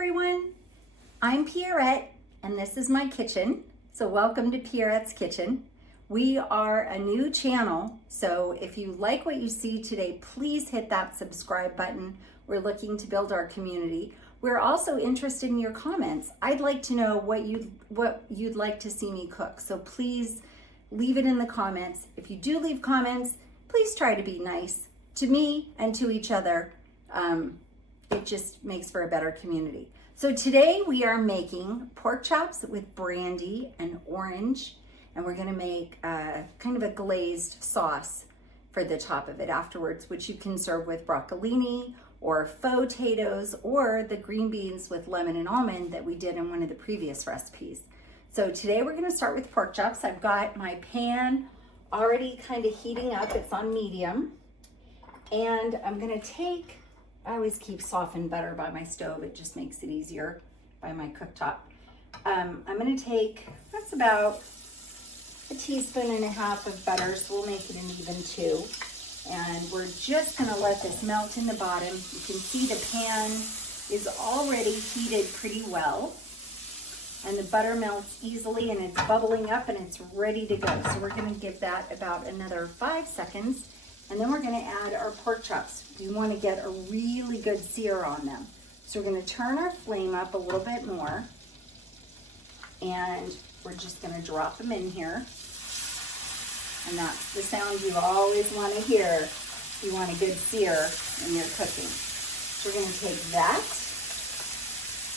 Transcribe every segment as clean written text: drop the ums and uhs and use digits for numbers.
everyone. I'm Pierrette and this is my kitchen. So welcome to Pierrette's Kitchen. We are a new channel, so if you like what you see today, please hit that subscribe button. We're looking to build our community. We're also interested in your comments. I'd like to know what you'd like to see me cook. So please leave it in the comments. If you do leave comments, please try to be nice to me and to each other. It just makes for a better community. So today we are making pork chops with brandy and orange, and we're gonna make kind of a glazed sauce for the top of it afterwards, which you can serve with broccolini or faux potatoes or the green beans with lemon and almond that we did in one of the previous recipes. So today we're gonna start with pork chops. I've got my pan already kind of heating up. It's on medium. And I'm gonna take, I always keep softened butter by my stove. It just makes it easier by my cooktop. I'm gonna take, that's about a teaspoon and a half of butter, so we'll make it an even 2. And we're just gonna let this melt in the bottom. You can see the pan is already heated pretty well. And the butter melts easily and it's bubbling up and it's ready to go. So we're gonna give that about another 5 seconds. And then we're gonna add our pork chops. We wanna get a really good sear on them. So we're gonna turn our flame up a little bit more. And we're just gonna drop them in here. And that's the sound you always wanna hear. You want a good sear when you're cooking. So we're gonna take that,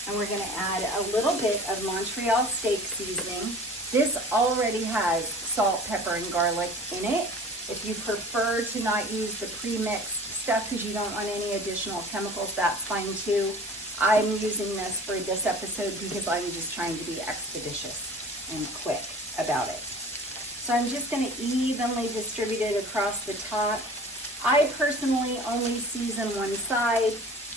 and we're gonna add a little bit of Montreal Steak seasoning. This already has salt, pepper, and garlic in it. If you prefer to not use the pre-mixed stuff because you don't want any additional chemicals, that's fine too. I'm using this for this episode because I'm just trying to be expeditious and quick about it. So I'm just gonna evenly distribute it across the top. I personally only season one side.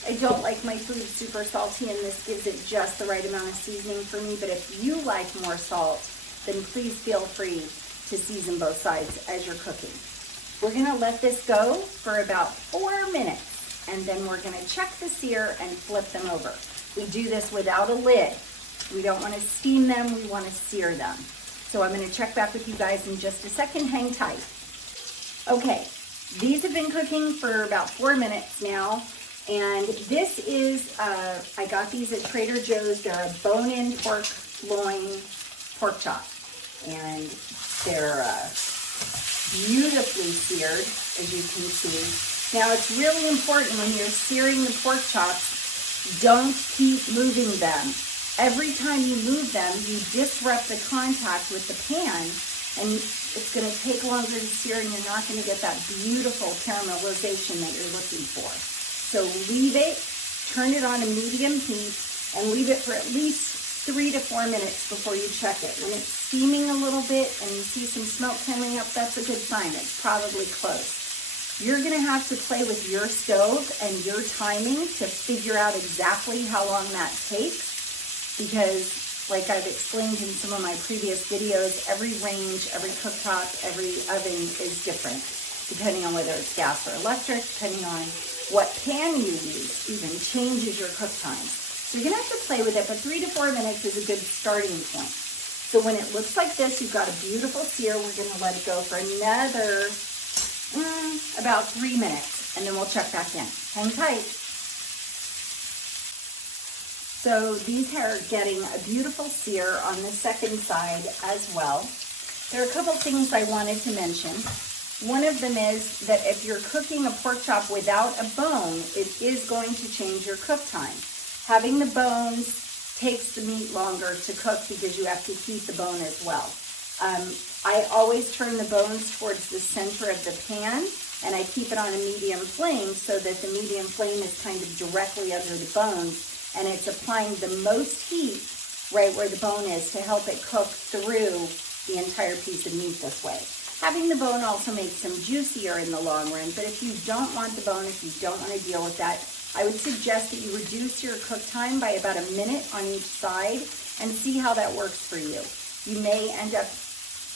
I don't like my food super salty, and this gives it just the right amount of seasoning for me. But if you like more salt, then please feel free to season both sides as you're cooking. We're gonna let this go for about 4 minutes, and then we're gonna check the sear and flip them over. We do this without a lid. We don't wanna steam them, we wanna sear them. So I'm gonna check back with you guys in just a second, hang tight. Okay, these have been cooking for about 4 minutes now. And this is, I got these at Trader Joe's. They're a bone-in pork loin pork chop. And they're beautifully seared, as you can see. Now, it's really important when you're searing the pork chops, don't keep moving them. Every time you move them, you disrupt the contact with the pan, and it's gonna take longer to sear, and you're not gonna get that beautiful caramelization that you're looking for. So leave it, turn it on a medium heat, and leave it for at least 3 to 4 minutes before you check it. When it's steaming a little bit and you see some smoke coming up, that's a good sign. It's probably close. You're gonna have to play with your stove and your timing to figure out exactly how long that takes, because like I've explained in some of my previous videos, every range, every cooktop, every oven is different, depending on whether it's gas or electric, depending on what pan you use, even changes your cook times. So you're gonna have to play with it, but 3 to 4 minutes is a good starting point. So when it looks like this, you've got a beautiful sear. We're gonna let it go for another about 3 minutes, and then we'll check back in. Hang tight. So these are getting a beautiful sear on the second side as well. There are a couple things I wanted to mention. One of them is that if you're cooking a pork chop without a bone, it is going to change your cook time. Having the bones takes the meat longer to cook because you have to heat the bone as well. I always turn the bones towards the center of the pan, and I keep it on a medium flame so that the medium flame is kind of directly under the bones, and it's applying the most heat right where the bone is to help it cook through the entire piece of meat this way. Having the bone also makes them juicier in the long run, but if you don't want the bone, if you don't want to deal with that, I would suggest that you reduce your cook time by about a minute on each side and see how that works for you. You may end up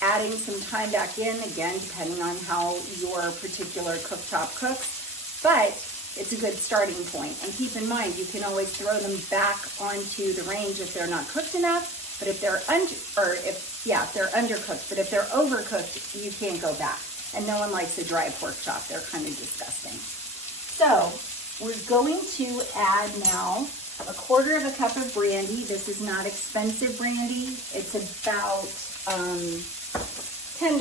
adding some time back in, again, depending on how your particular cooktop cooks, but it's a good starting point. And keep in mind, you can always throw them back onto the range if they're not cooked enough. But if they're if they're undercooked, but if they're overcooked, you can't go back. And no one likes a dry pork chop. They're kind of disgusting. So we're going to add now a quarter of a cup of brandy. This is not expensive brandy. It's about $10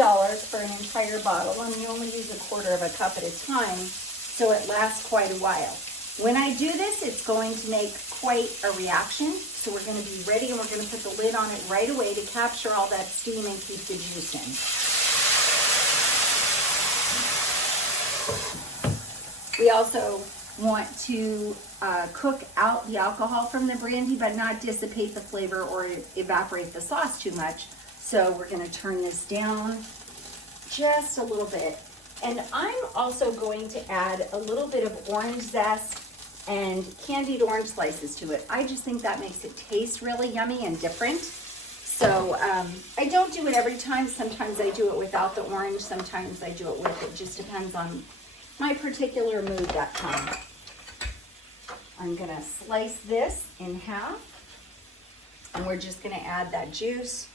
for an entire bottle, and you only use a quarter of a cup at a time, so it lasts quite a while. When I do this, it's going to make quite a reaction, so we're going to be ready, and we're going to put the lid on it right away to capture all that steam and keep the juice in. We also want to cook out the alcohol from the brandy, but not dissipate the flavor or evaporate the sauce too much. So we're going to turn this down just a little bit. And I'm also going to add a little bit of orange zest and candied orange slices to it. I just think that makes it taste really yummy and different. So I don't do it every time. Sometimes I do it without the orange. Sometimes I do it with it. Just depends on my particular mood that time. I'm going to slice this in half, and we're just going to add that juice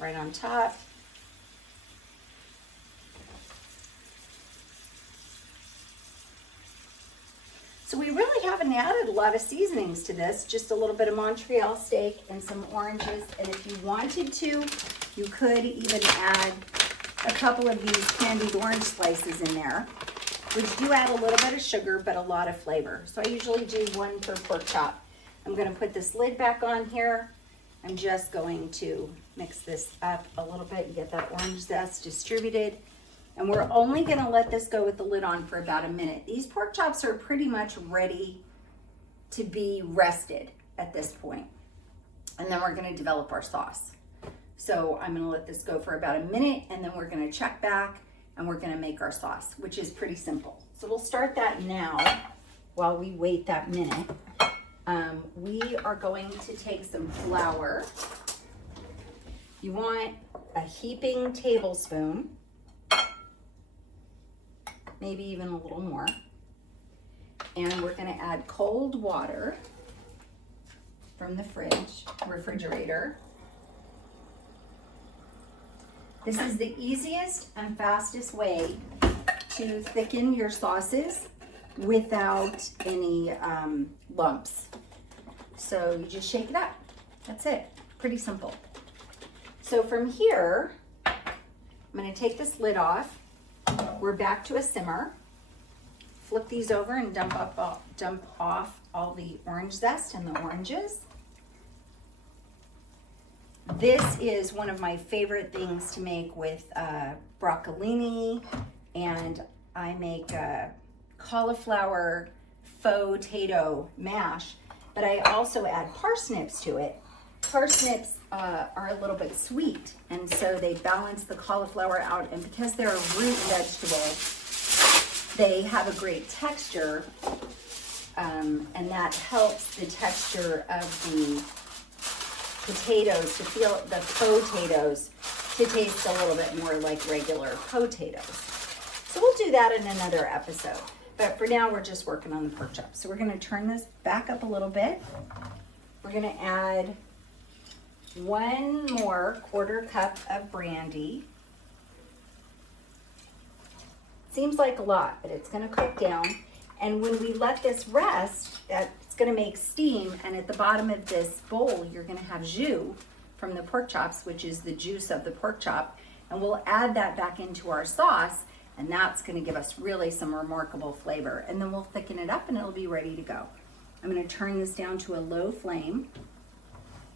right on top. So we really haven't added a lot of seasonings to this, just a little bit of Montreal steak and some oranges. And if you wanted to, you could even add a couple of these candied orange slices in there, which do add a little bit of sugar, but a lot of flavor. So I usually do 1 per pork chop. I'm gonna put this lid back on here. I'm just going to mix this up a little bit and get that orange zest distributed. And we're only gonna let this go with the lid on for about a minute. These pork chops are pretty much ready to be rested at this point. And then we're gonna develop our sauce. So I'm gonna let this go for about a minute, and then we're gonna check back and we're gonna make our sauce, which is pretty simple. So we'll start that now while we wait that minute. We are going to take some flour. You want a heaping tablespoon, maybe even a little more. And we're gonna add cold water from the refrigerator. This is the easiest and fastest way to thicken your sauces without any lumps. So you just shake it up. That's it. Pretty simple. So from here, I'm going to take this lid off. We're back to a simmer. Flip these over and dump off all the orange zest and the oranges. This is one of my favorite things to make with broccolini, and I make a cauliflower faux tato mash, but I also add parsnips to it. Parsnips are a little bit sweet, and so they balance the cauliflower out, and because they're a root vegetable, they have a great texture, and that helps the texture of the potatoes to feel the potatoes to taste a little bit more like regular potatoes. So we'll do that in another episode. But for now, we're just working on the pork chop. So we're going to turn this back up a little bit. We're going to add 1 more quarter cup of brandy. Seems like a lot, but it's going to cook down. And when we let this rest, it's going to make steam. And at the bottom of this bowl, you're going to have jus from the pork chops, which is the juice of the pork chop. And we'll add that back into our sauce. And that's going to give us really some remarkable flavor. And then we'll thicken it up and it'll be ready to go. I'm going to turn this down to a low flame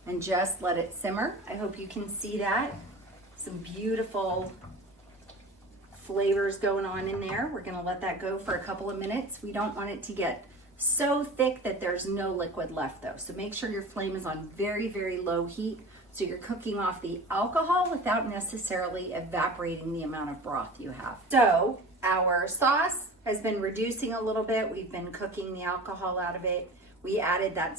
and just let it simmer. I hope you can see that. Some beautiful flavors going on in there. We're going to let that go for a couple of minutes. We don't want it to get so thick that there's no liquid left though. So make sure your flame is on very, very low heat. So you're cooking off the alcohol without necessarily evaporating the amount of broth you have. So our sauce has been reducing a little bit. We've been cooking the alcohol out of it. We added that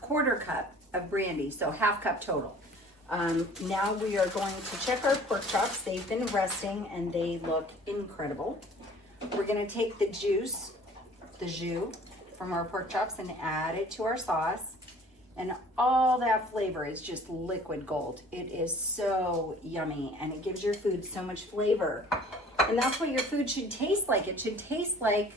quarter cup of brandy, so half cup total. Now we are going to check our pork chops. They've been resting and they look incredible. We're gonna take the jus from our pork chops and add it to our sauce. And all that flavor is just liquid gold. It is so yummy, and it gives your food so much flavor. And that's what your food should taste like. It should taste like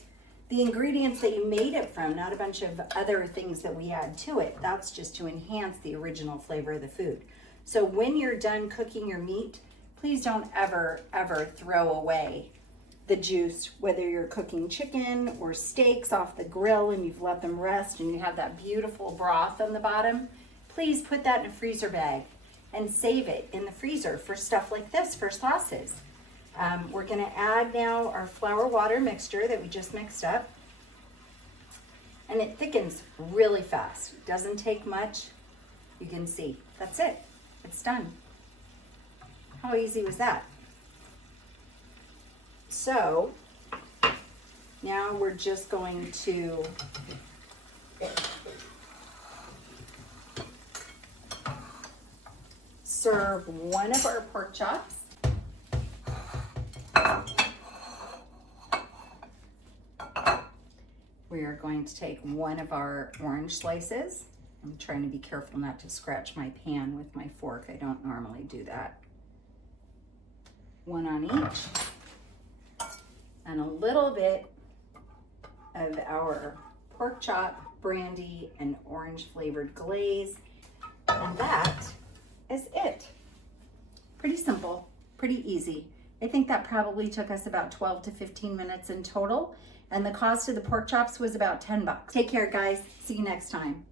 the ingredients that you made it from, not a bunch of other things that we add to it. That's just to enhance the original flavor of the food. So when you're done cooking your meat, please don't ever, ever throw away the juice, whether you're cooking chicken or steaks off the grill and you've let them rest and you have that beautiful broth on the bottom. Please put that in a freezer bag and save it in the freezer for stuff like this, for sauces. We're gonna add now our flour water mixture that we just mixed up. And it thickens really fast. It doesn't take much. You can see, that's it, it's done. How easy was that? So now we're just going to serve one of our pork chops. We are going to take one of our orange slices. I'm trying to be careful not to scratch my pan with my fork. I don't normally do that. One on each. And a little bit of our pork chop, brandy, and orange flavored glaze. And that is it. Pretty simple, pretty easy. I think that probably took us about 12 to 15 minutes in total. And the cost of the pork chops was about $10. Take care, guys. See you next time.